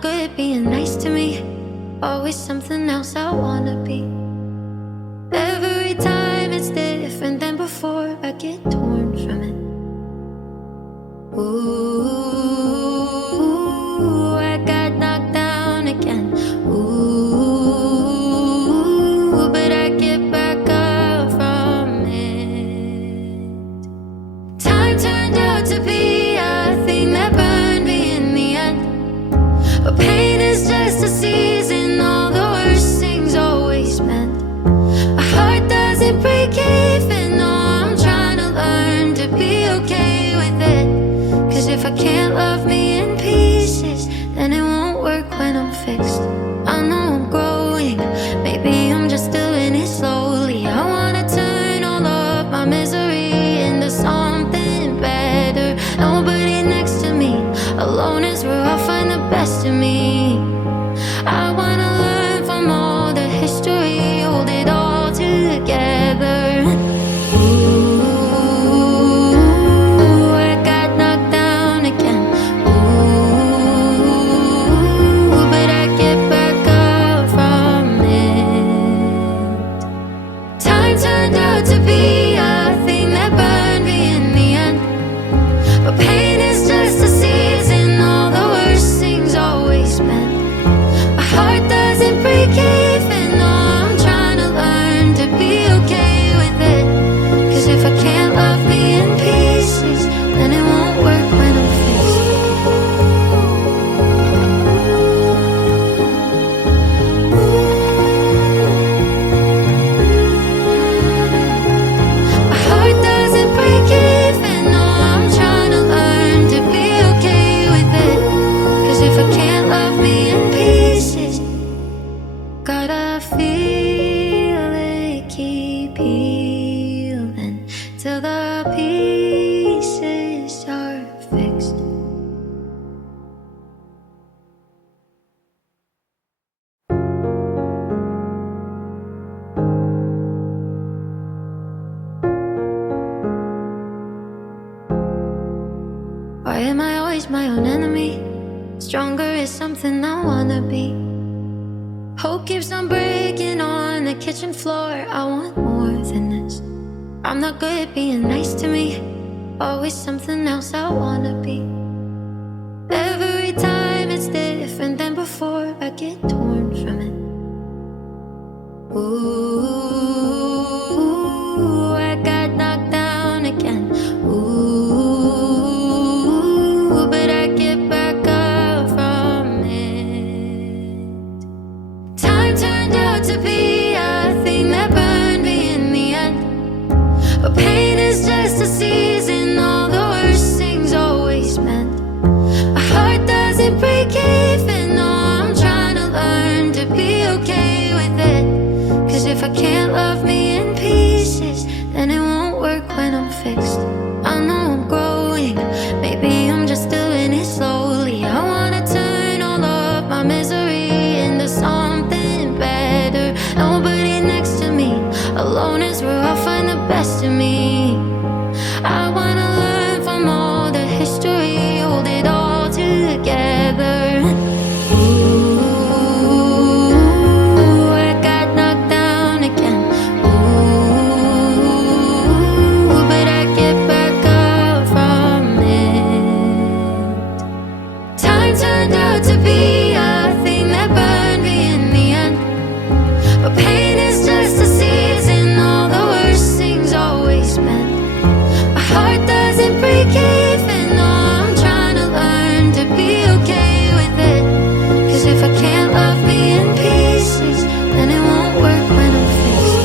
good at being nice to me. Always something else I wanna be. Every time it's different than before. I get torn from it. Ooh, I got knocked down again. Ooh, but I get back up from it. Time turned out to be a thing that burned me in the end. But pain is just a season, all the worst things always meant. My heart doesn't break even, no, I'm trying to learn to be okay with it. Cause if I can't love me in pieces, then it won't work when I'm fixed. I know I'm growing, maybe I'm just doing it slowly. I wanna turn all of my misery into something better. Nobody next to me, alone is where I'll find the best in me. I wanna learn from all the history, hold it all together. Ooh, I got knocked down again. Ooh, but I get back up from it. Time turned out to be a thing that burned me in the end. But pain is just a season, all the worst things always meant. My heart doesn't break even, no, I'm trying to learn to be okay with it. Cause if I can't love me in pieces, then it won't work when I'm fixed. My heart doesn't break even, no, I'm trying to learn to be okay with it. Cause if I can't love me in pieces, gotta feel it keep healing till the pieces are fixed. Why am I always my own enemy? Stronger is something I wanna be. Hope keeps on breaking on the kitchen floor. I want more than this. I'm not good at being nice to me. Always something else I wanna be. Every time it's different than before. I get torn from it. Ooh, I got knocked down again. Ooh, but I get back up from it. Time turned out to be a thing that burned me in the end. But pain is just a season, all the worst things always meant. My heart doesn't break even, no, I'm trying to learn to be okay with it. Cause if I can't love me in pieces, then it won't work when I'm fixed. I know I'm growing, maybe I'm just doing it slowly. I wanna turn all of my misery into something better. Nobody next to me, alone is where I'll find the best in me. I wanna learn from all the history, hold it all together. Ooh, I got knocked down again. Ooh, but I get back up from it. Time turned out to be a thing that burned me in the end. But pain is just a season, all the worst things always meant. My heart doesn't break even, no, I'm trying to learn to be okay with it. Cause if I can't love me in pieces, then it won't work when I'm fixed.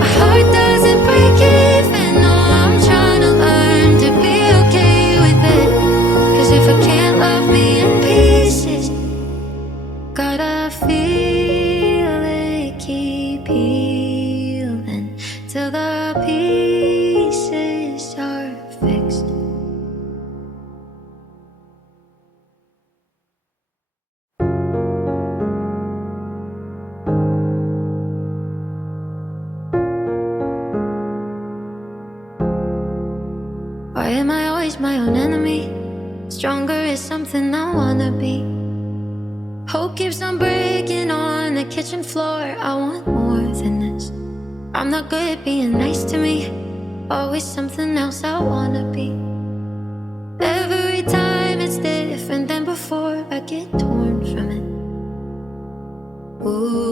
My heart doesn't break even, no, I'm trying to learn to be okay with it. Cause if I can't love me in pieces, gotta feel it keep healing till the pieces are fixed. always my own enemy. Stronger is something I wanna be. Hope keeps on breaking on the kitchen floor. I want more than this. I'm not good at being nice to me. Always something else I wanna be. Every time it's different than before. I get torn from it. Ooh.